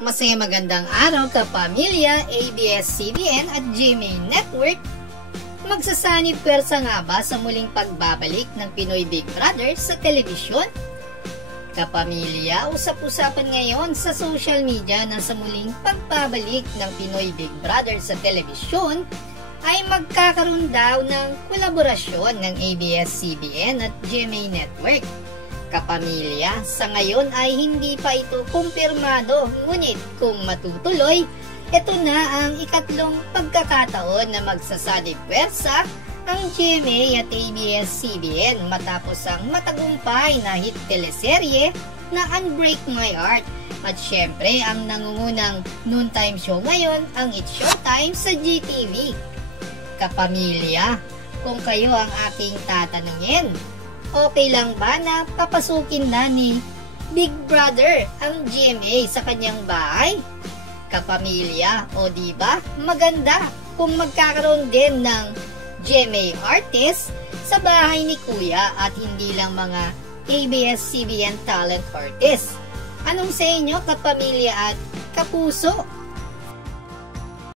Masaya magandang araw kapamilya, ABS-CBN at GMA Network. Magsasanib pwersa nga ba sa muling pagbabalik ng Pinoy Big Brother sa telebisyon? Kapamilya, usap-usapan ngayon sa social media na sa muling pagbabalik ng Pinoy Big Brother sa telebisyon ay magkakaroon daw ng kolaborasyon ng ABS-CBN at GMA Network. Kapamilya, sa ngayon ay hindi pa ito kumpirmado, ngunit kung matutuloy, ito na ang ikatlong pagkakataon na magsasanib pwersa ang GMA at ABS-CBN matapos ang matagumpay na hit teleserye na Unbreak My Heart. At syempre, ang nangungunang noontime show ngayon, ang It's Showtime sa GTV. Kapamilya, kung kayo ang aking tatanungin, okay lang ba na papasukin na ni Big Brother ang GMA sa kanyang bahay? Kapamilya, o diba maganda kung magkakaroon din ng GMA artist sa bahay ni Kuya at hindi lang mga ABS-CBN talent artist. Anong sa inyo kapamilya at kapuso?